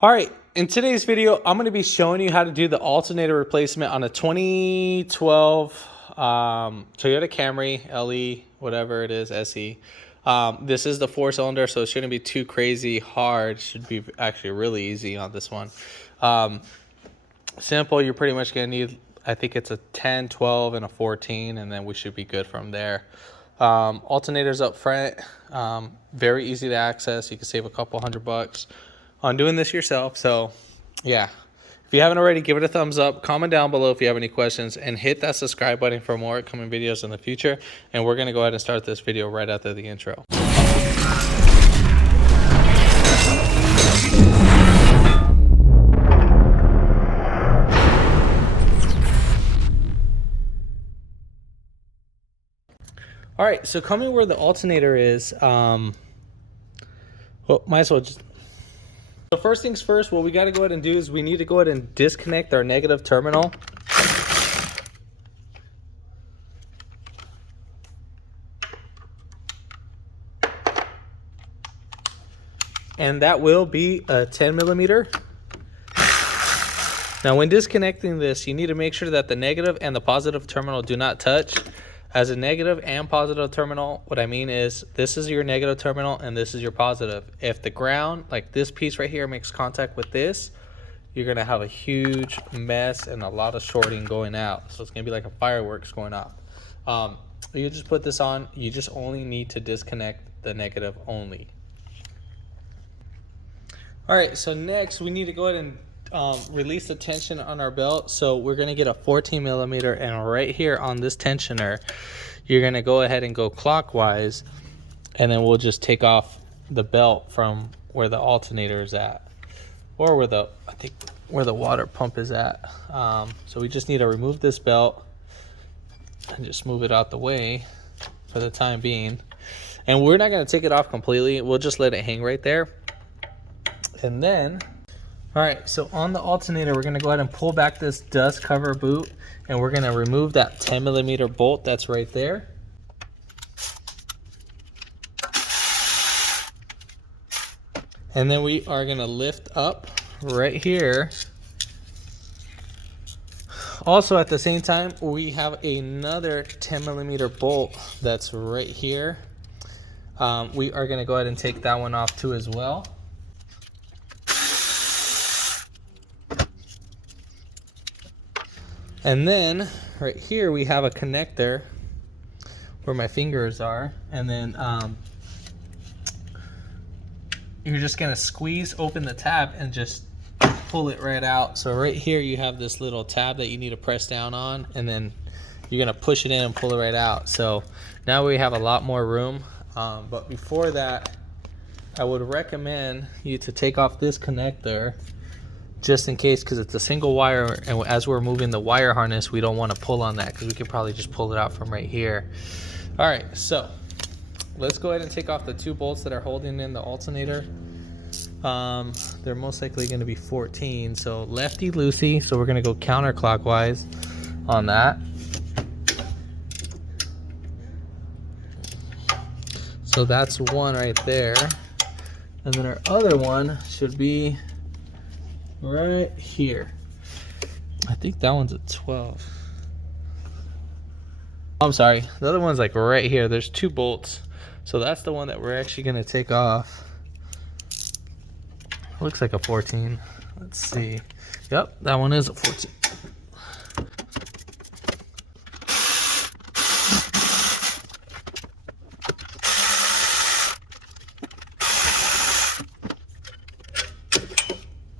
All right, in today's video, I'm going to be showing you how to do the alternator replacement on a 2012 Toyota Camry LE, whatever it is, SE. This is the 4-cylinder, so it shouldn't be too crazy hard. It should be actually really easy on this one. Simple, you're pretty much going to need, I think it's a 10, 12, and a 14, and then we should be good from there. Alternators up front, very easy to access. You can save a couple $100 on doing this yourself. So yeah, if you haven't already, give it a thumbs up, comment down below if you have any questions, and hit that subscribe button for more upcoming videos in the future. And we're going to go ahead and start this video right after the intro. All right, so coming where the alternator is, well, might as well just. So first things first, what we got to go ahead and do is we need to go ahead and disconnect our negative terminal. And that will be a 10 millimeter. Now when disconnecting this, you need to make sure that the negative and the positive terminal do not touch. As a negative and positive terminal, what I mean is this is your negative terminal and this is your positive. If the ground, like this piece right here, makes contact with this, you're going to have a huge mess and a lot of shorting going out. So it's going to be like a fireworks going off. You just put this on. You just only need to disconnect the negative only. All right, so next we need to go ahead and release the tension on our belt. So we're going to get a 14 millimeter, and right here on this tensioner you're going to go ahead and go clockwise, and then we'll just take off the belt from where the alternator is at, or where the, I think where the water pump is at. So we just need to remove this belt and just move it out the way for the time being, and we're not going to take it off completely. We'll just let it hang right there. And then, all right, so on the alternator, we're gonna go ahead and pull back this dust cover boot, and we're gonna remove that 10 millimeter bolt that's right there. And then we are gonna lift up right here. Also at the same time, we have another 10 millimeter bolt that's right here. We are gonna go ahead and take that one off too as well. And then right here we have a connector where my fingers are, and then you're just gonna squeeze open the tab and just pull it right out. So right here you have this little tab that you need to press down on, and then you're gonna push it in and pull it right out. So now we have a lot more room, but before that I would recommend you to take off this connector just in case, because it's a single wire, and as we're moving the wire harness we don't want to pull on that, because we could probably just pull it out from right here. All right, so let's go ahead and take off the two bolts that are holding in the alternator. They're most likely going to be 14, so lefty loosey, so we're going to go counterclockwise on that. So that's one right there, and then our other one should be right here. I think that one's a 12. I'm sorry, the other one's like right here. There's two bolts, so that's the one that we're actually going to take off. Looks like a 14. Let's see. Yep, that one is a 14.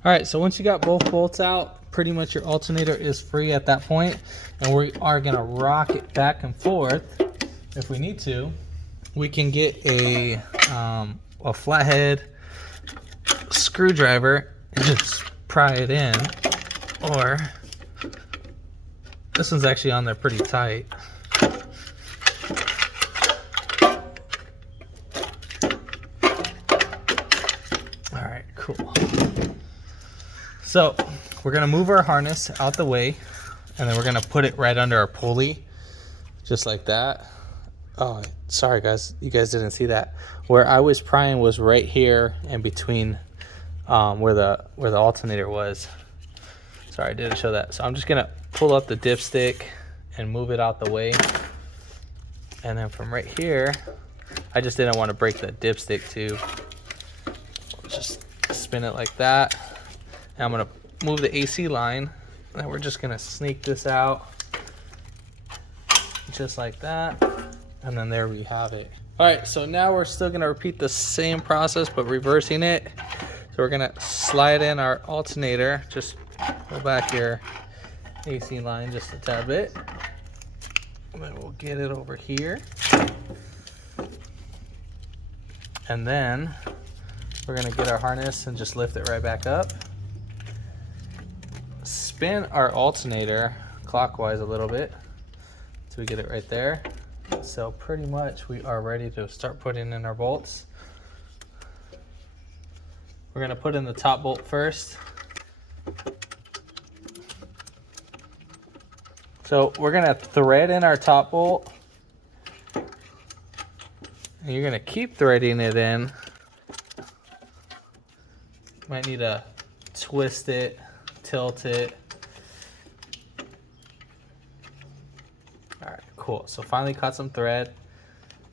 All right, so once you got both bolts out, pretty much your alternator is free at that point, and we are gonna rock it back and forth. If we need to, we can get a flathead screwdriver and just pry it in, or this one's actually on there pretty tight. All right, cool. So we're gonna move our harness out the way, and then we're gonna put it right under our pulley, just like that. Oh, sorry guys, you guys didn't see that. Where I was prying was right here in between where the alternator was. Sorry, I didn't show that. So I'm just gonna pull up the dipstick and move it out the way. And then from right here, I just didn't want to break the dipstick too. Just spin it like that. And I'm gonna move the AC line, and we're just gonna sneak this out just like that. And then there we have it. All right, so now we're still gonna repeat the same process, but reversing it. So we're gonna slide in our alternator, just pull back your AC line just a tad bit. And then we'll get it over here. And then we're gonna get our harness and just lift it right back up. Spin our alternator clockwise a little bit so we get it right there. So pretty much we are ready to start putting in our bolts. We're gonna put in the top bolt first. So we're gonna thread in our top bolt. And you're gonna keep threading it in. Might need to twist it, tilt it. All right, cool. So finally caught some thread.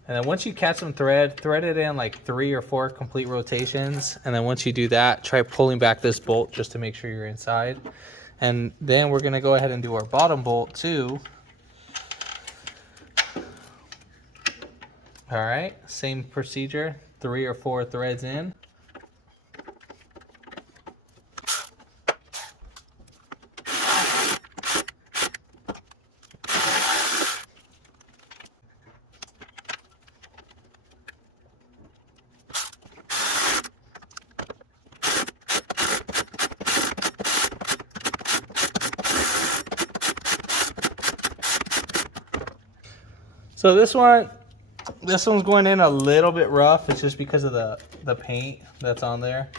And then once you catch some thread, thread it in like 3 or 4 complete rotations. And then once you do that, try pulling back this bolt just to make sure you're inside. And then we're gonna go ahead and do our bottom bolt too. All right, same procedure, 3 or 4 threads in. So this one's going in a little bit rough. It's just because of the paint that's on there.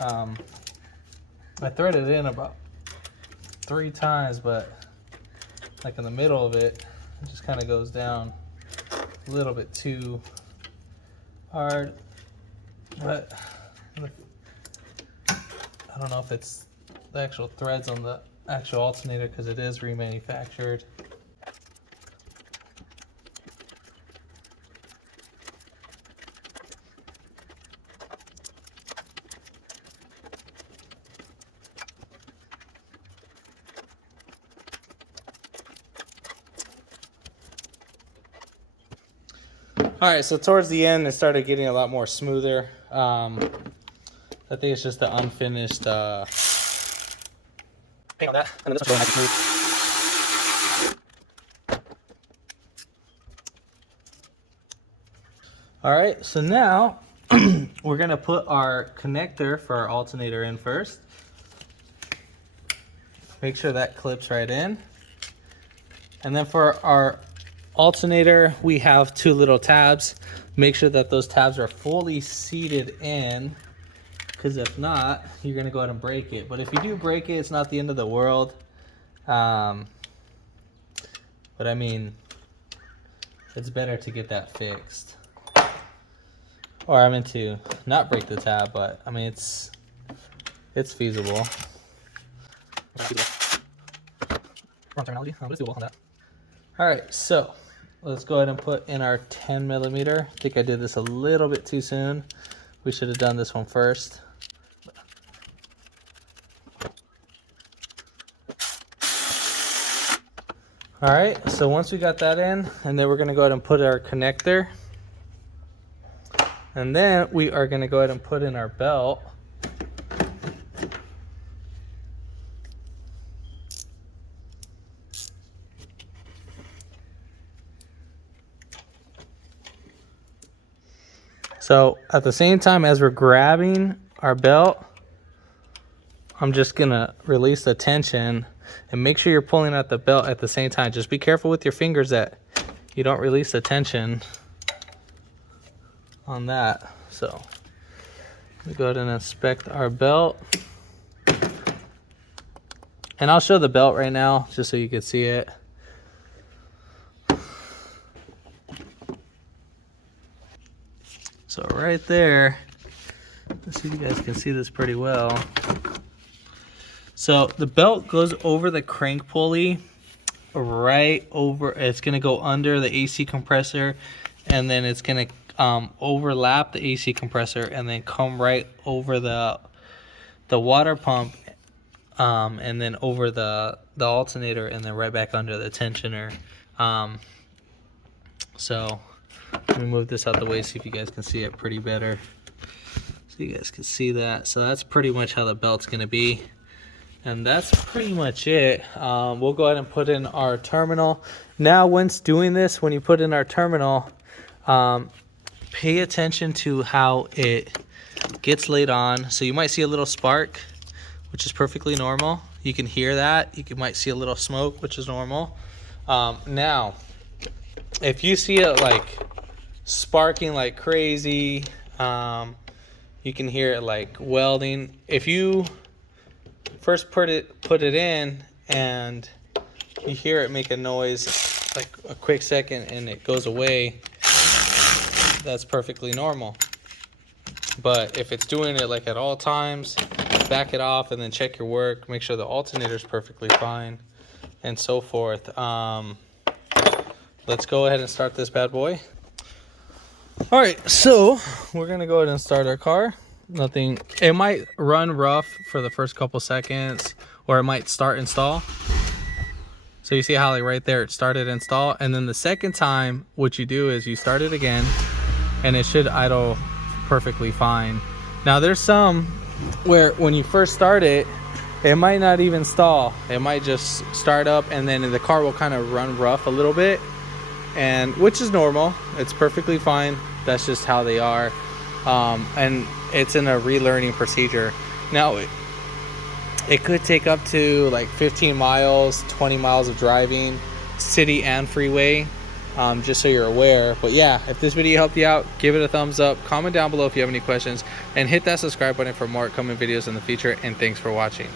I threaded it in about 3 times, but like in the middle of it, it just kind of goes down a little bit too hard. But I don't know if it's the actual threads on the actual alternator because it is remanufactured. All right, so towards the end, it started getting a lot more smoother. I think it's just the unfinished paint on that. And this one's really nice and smooth. All right, so now we're gonna put our connector for our alternator in first. Make sure that clips right in. And then for our alternator, we have 2 little tabs. Make sure that those tabs are fully seated in, because if not, you're gonna go ahead and break it. But if you do break it, it's not the end of the world. But I mean, it's better to get that fixed. Or I meant to not break the tab, but I mean, it's feasible. Wrong terminology. But it's doable on that. All right, so let's go ahead and put in our 10 millimeter. I think I did this a little bit too soon. We should have done this one first. All right, so once we got that in, and then we're gonna go ahead and put our connector. And then we are gonna go ahead and put in our belt. So at the same time as we're grabbing our belt, I'm just gonna release the tension and make sure you're pulling at the belt at the same time. Just be careful with your fingers that you don't release the tension on that. So we go ahead and inspect our belt. And I'll show the belt right now just so you can see it. So right there, Let's see if you guys can see this pretty well. So the belt goes over the crank pulley, right over. It's gonna go under the AC compressor, and then it's gonna overlap the AC compressor, and then come right over the water pump, and then over the alternator, and then right back under the tensioner. So let me move this out the way, see if you guys can see it pretty better. So you guys can see that. So that's pretty much how the belt's gonna be. And that's pretty much it. We'll go ahead and put in our terminal. Now, once doing this, when you put in our terminal, pay attention to how it gets laid on. So you might see a little spark, which is perfectly normal. You can hear that. You might see a little smoke, which is normal. Now, if you see it like sparking like crazy, you can hear it like welding. If you first put it in and you hear it make a noise like a quick second and it goes away, that's perfectly normal. But if it's doing it like at all times, back it off and then check your work, make sure the alternator is perfectly fine, and so forth. Let's go ahead and start this bad boy. All right, so we're gonna go ahead and start our car. Nothing, it might run rough for the first couple seconds, or it might start and stall. So you see how like right there it started and stall, and then the second time what you do is you start it again and it should idle perfectly fine. Now there's some where when you first start it, it might not even stall. It might just start up and then the car will kind of run rough a little bit, and which is normal. It's perfectly fine. That's just how they are. And it's in a relearning procedure. Now it could take up to like 15 miles, 20 miles of driving, city and freeway, just so you're aware. But yeah, if this video helped you out, give it a thumbs up, comment down below if you have any questions, and hit that subscribe button for more upcoming videos in the future. And thanks for watching.